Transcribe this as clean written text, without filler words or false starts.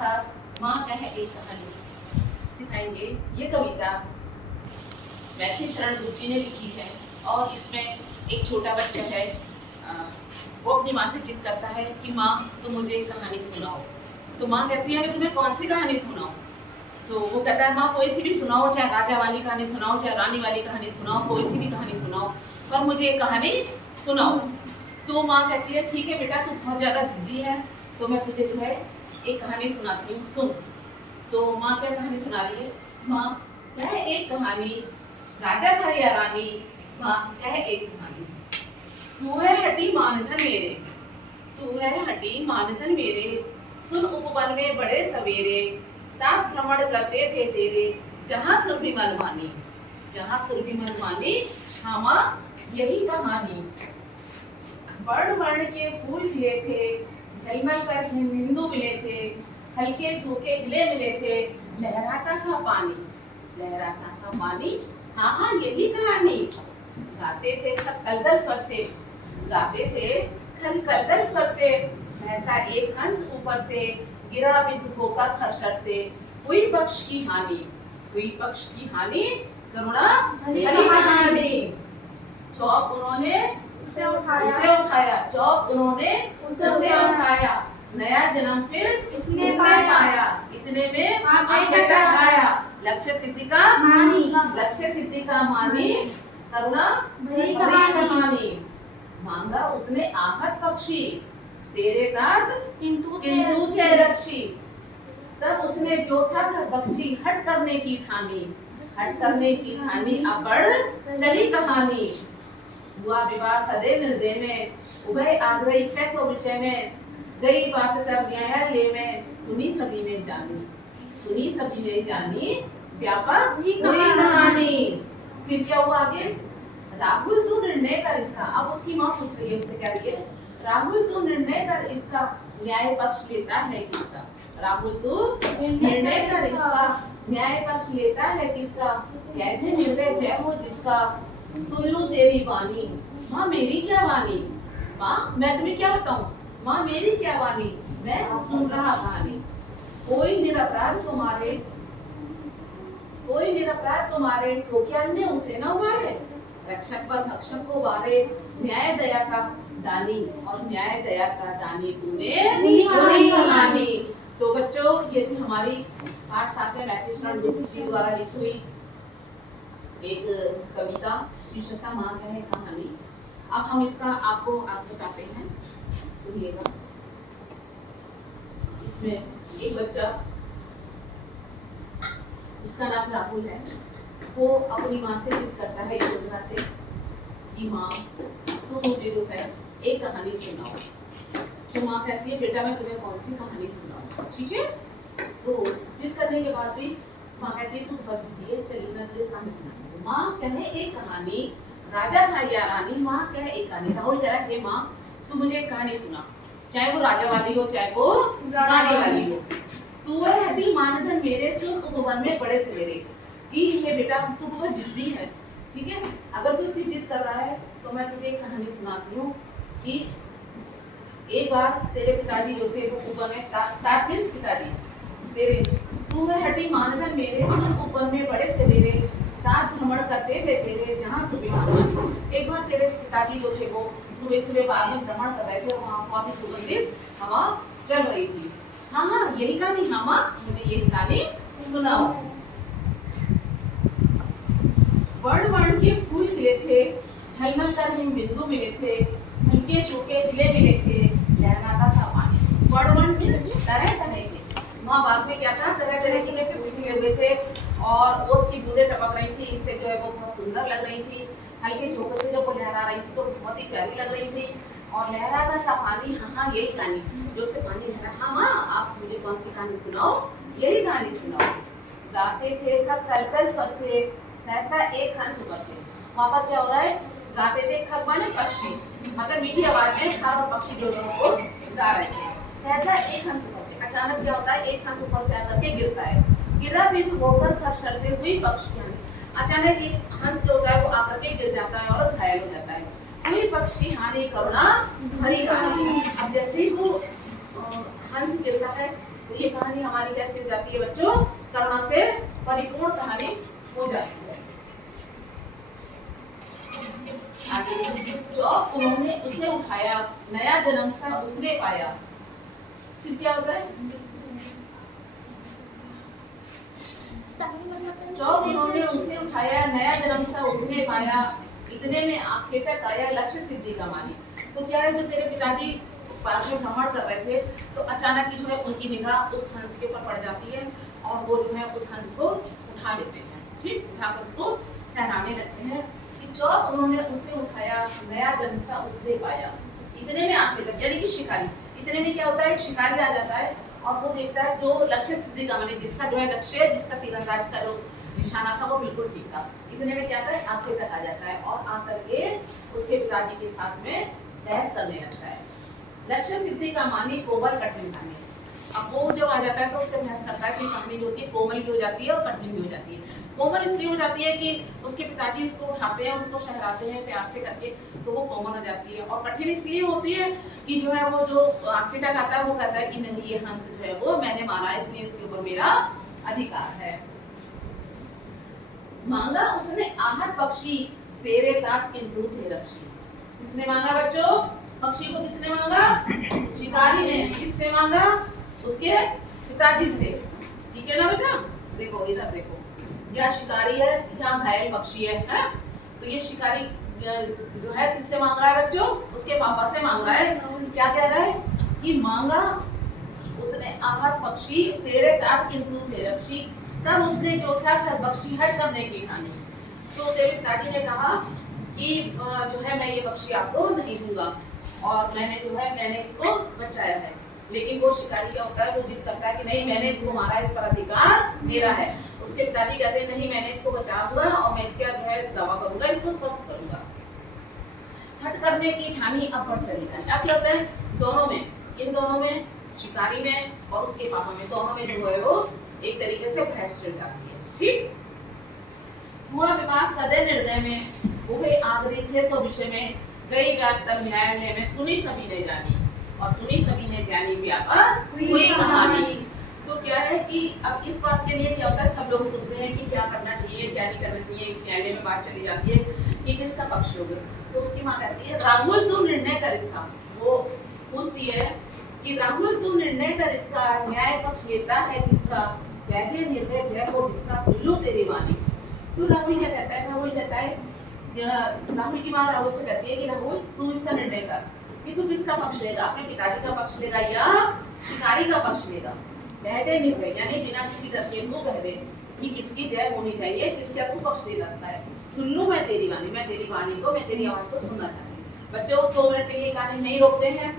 साथ माँ कहे एक कहानी सिखाएंगे। ये कविता मैथिली शरण गुप्त जी ने लिखी है और इसमें एक छोटा बच्चा है, वो अपनी माँ से जिद करता है कि माँ तुम मुझे एक कहानी सुनाओ। तो माँ कहती है मैं तुम्हें कौन सी कहानी सुनाऊं? तो वो कहता है माँ कोई सी भी सुनाओ, चाहे राजा वाली कहानी सुनाओ, चाहे रानी वाली कहानी सुनाओ, कोई सी भी कहानी सुनाओ, पर मुझे एक कहानी सुनाओ। तो माँ कहती है ठीक है बेटा, तू बहुत ज़्यादा जिद्दी है तो मैं तुझे जो है एक कहानी सुनाती हूँ, सुन। तो माँ क्या कहानी सुना रही है? माँ कह एक कहानी, राजा था या रानी, माँ कह एक कहानी। तू है हटी मानधन मेरे, तू है हटी मानधन मेरे, सुन उपवन में बड़े सवेरे, तात भ्रमण करते थे तेरे, जहाँ सुरभि मनमानी, जहाँ सुरभि मनमानी। हाँ माँ यही कहानी। वर्ण वर्ण के फूल खिले थे, झलमल कर हिंदू मिले थे, हल्के झोंके हिले मिले थे, लहराता था पानी, लहराता था पानी। हाँ हाँ यही कहानी। गाते थे कलकल स्वर से, गाते थे कलकल स्वर से, सहसा एक हंस ऊपर से, गिरा बिंदु होकर खरशर से, हुई पक्ष की हानि, हुई पक्ष की हानि, करुणा भरी कहानी। चौक उन्होंने उसे उठाया, चौक उन्होंने उसे उठाया, नया जन्म फिर उसने पाया, इतने में आंखें तक आया, लक्ष्य सिद्धि का मानी, लक्ष्य सिद्धि का मानी, करुणा भरी कहानी। मांगा उसने आहत पक्षी, तेरे दांत किंतु थे रक्षी, तब उसने जो था बख्शी, हट करने की ठानी, हट करने की ठानी, अब बढ़ चली कहानी। हुआ विवाह सदे हृदय में, उभय आग्रही कैसो विषय में, गई बात तब न्यायालय में, सुनी सभी ने जानी, सुनी सभी ने जानी, व्यापक हुई कहानी। फिर क्या हुआ आगे? राहुल तू निर्णय कर इसका। अब उसकी माँ पूछ रही है उससे, क्या रही है? राहुल तू निर्णय कर इसका, न्याय पक्ष लेता है किसका? राहुल तू निर्णय कर इसका, न्याय पक्ष लेता है किसका? कहते निर्णय जय हो जिसका, सुन लूं तेरी वाणी। माँ मेरी क्या वाणी? माँ मैं तुम्हें क्या बताऊं? माँ मेरी क्या वाणी, मैं सुन रहा कहानी। कोई निरपराध तुम्हारे, कोई निरपराध तुम्हारे, तो क्या अन्य उसे न उबारे? रक्षक पर भक्षक को वारे, न्याय दया का दानी, और न्याय दया का दानी तूने सुनी कहानी। तो बच्चों ये थी हमारी पाठ सातवें मैथिली शरण गुप्त जी द्वारा लिखी हुई एक कविता, शीर्षक था माँ कहे कहानी। अब हम इसका आपको बताते हैं, सुनिएगा। इसमें एक बच्चा जिसका नाम राहुल है, वो अपनी माँ से जिद करता है योजना से कि माँ तुम मुझे जो है एक कहानी सुनाओ। तो माँ कहती है बेटा मैं तुम्हें कौन सी कहानी सुनाऊं? ठीक है। तो जिद करने के बाद भी माँ कहती है तू बहुत जिद्दी है, चलिए मैं तुझे कहानी सुनाऊंगी। माँ कहे एक कहानी, राजा था या रानी, माँ कहे एक कहानी। राहुल कह रहा है माँ तू मुझे एक कहानी सुना, चाहे वो राजा वाली हो चाहे वो रानी वाली हो। तू है हटी मानधन मेरे, सुन उपवन में बड़े सवेरे। कि ये बेटा तू बहुत जिद्दी है, ठीक है। अगर तू इतनी जिद कर रहा है तो मैं तुझे एक कहानी सुनाती हूँ कि एक बार तेरे पिताजी जो थे वो उपवन में, तात्मिस पिताजी तेरे, तू है हटी मानधन मेरे, सुन उपवन में बड़े सवेरे, तात भ्रमण करते थे तेरे, जहाँ सुबह मनमानी। एक बार तेरे पिताजी जो थे वो सुबह सुबह बाग में भ्रमण कर रहे थे और वहाँ काफी सुगंधित हवा चल रही थी। हाँ हाँ यही कहानी, हाँ माँ मुझे यही कहानी सुनाओ। वर्ण वर्ण के फूल खिले थे, झलमल कर बिंदु मिले थे, हल्के झोंके हिले मिले थे, लहराता था पानी। वर्ण वर्ण मींस तरह तरह के, वहाँ बाग में क्या था, तरह तरह के फूल खिले हुए थे और ओस की बूंदें टपक रही थी, इससे जो है वो बहुत सुंदर लग रही थी। हल्के झोंकों से जब वो लहरा रही थी तो बहुत ही प्यारी लग रही थी और लहराता था पानी। हाँ हाँ यही कहानी, जो से पानी लहरा। हाँ माँ आप मुझे कौन सी कहानी सुनाओ? यही कहानी सुनाओ। गाते थे कलकल स्वर से, सहसा एक हंस ऊपर से। वहाँ पर क्या हो रहा है? गाते थे, खग माने पक्षी, मतलब मीठी आवाज में चारों पक्षी जो है वो गा रहे थे। सहसा एक हंस ऊपर से, अचानक क्या होता है? एक हंस ऊपर से आकर के गिरता है, गिरा बिंदु होकर खरशर से, हुई पक्ष की हानि। अचानक एक हंस जो होता है वो आकर के गिर जाता है और घायल हो जाता है। हुई पक्ष की हानि, करुणा भरी कहानी। अब जैसे ही वो हंस गिरता है तो ये कहानी हमारी कैसे हो जाती है बच्चों? करुणा से परिपूर्ण कहानी हो जाती है। आगे, जब उन्होंने उसे उठाया, नया जन्म सा उसने पाया। फिर क्या होता है? जब उन्होंने उसे उठाया, नया जन्म सा उसने पाया, इतने में आंखें तक आया लक्ष्य सिद्धि का मानी। तो क्या है, जो तेरे पिताजी पास में भ्रमण कर रहे थे, तो अचानक ही जो है उनकी निगाह उस हंस के ऊपर पड़ जाती है और वो जो है उस हंस को उठा लेते हैं, ठीक, उठाकर उसको सहराने लगते हैं कि जब उन्होंने उसे उठाया, नया जन्म सा उसने पाया, इतने में आंखें तक, यानी कि शिकारी, इतने में क्या होता है, एक शिकारी आ जाता है और वो देखता है जो लक्ष्य सिद्धि का मानी, जिसका जो है लक्ष्य, जिसका तीरंदाज का जो निशाना था वो बिल्कुल ठीक था, इतने में क्या होता है, आंखें तक आ जाता है और आकर के उसके पिताजी के साथ में बहस करने लगता है। लक्ष्य सिद्धि का मानी कोमल कठिन कहानी। अब वो जब आ जाता है तो उससे बहस करता है कि कहानी जो होती है कोमल भी हो जाती है और कठिन भी हो जाती है। कोमल इसलिए हो जाती है कि उसके पिताजी उसको उठाते हैं, उसको शहराते हैं प्यार से करके, तो वो कोमल हो जाती है। और कठिन इसलिए होती है कि जो है वो जो आखिर तक आता है वो कहता है कि नहीं, ये हंस जो है वो मैंने मारा, इसलिए इसके ऊपर मेरा अधिकार है। मांगा उसने आहत पक्षी, तेरे तात किंतु थे रक्षी। किसने मांगा बच्चों? पक्षी को किसने मांगा? शिकारी ने। किससे मांगा? उसके पिताजी से। ठीक है ना बेटा? देखो इधर देखो, क्या शिकारी है, क्या घायल पक्षी है? तो ये शिकारी जो है किससे मांग रहा है बच्चों? उसके पापा से मांग रहा है। क्या कह रहा है कि मांगा उसने आहत पक्षी, तेरे तात किंतु थे रक्षी। तब उसने जो था पक्षी हट करने की ठानी। तो तेरे पिताजी ने कहा कि जो है मैं ये पक्षी आपको नहीं दूंगा, और मैंने इसको बचाया है। लेकिन वो शिकारी क्या होता है, वो जिद करता है कि नहीं, मैंने इसको मारा, इस पर अधिकार मेरा है। उसके पिताजी कहते हैं नहीं, मैंने इसको बचाऊंगा और मैं इसके जो है दवा करूंगा, इसको स्वस्थ करूंगा। हट करने की ठानी अब बढ़ चली। अब क्या होता है, दोनों में, इन दोनों में, शिकारी में और उसके पापा में, दोनों में जो है वो एक तरीके से बहस चल जाती है। ठीक, हुआ विवाद सदैव निर्दय में, हुए आगरे थे सो विषय में, गई बात तब न्यायालय में, सुनी सभी ने जानी और सुनी सभी ने जानी व्यापक हुई कहानी। तो क्या है कि अब इस बात के लिए क्या होता है, सब लोग सुनते हैं कि क्या करना चाहिए, क्या नहीं करना चाहिए। न्यायालय में बात चली जाती है कि किसका पक्ष लोगे। तो उसकी माँ कहती है राहुल तू निर्णय कर इसका। वो पूछती है कि राहुल तू निर्णय कर इसका, न्याय पक्ष लेता है किसका, वैद्य निर्भय जय हो जिसका, सुन लो तेरी वाणी। तो राहुल क्या कहता है, राहुल कहता है, राहुल की माँ राहुल से कहती है कि राहुल तू इसका निर्णय कर कि तू किसका पक्ष लेगा, अपने पिताजी का पक्ष लेगा या शिकारी का पक्ष लेगा। कह दे निर्भय, यानी बिना किसी डर के तू कह दे कि किसकी जय होनी चाहिए, किसका तू पक्ष ले सकता है। सुन लूं मैं तेरी वाणी, मैं तेरी वाणी को, मैं तेरी आवाज को सुनना चाहती हूँ। बच्चों 2 मिनट के लिए कहानी नहीं रोकते हैं,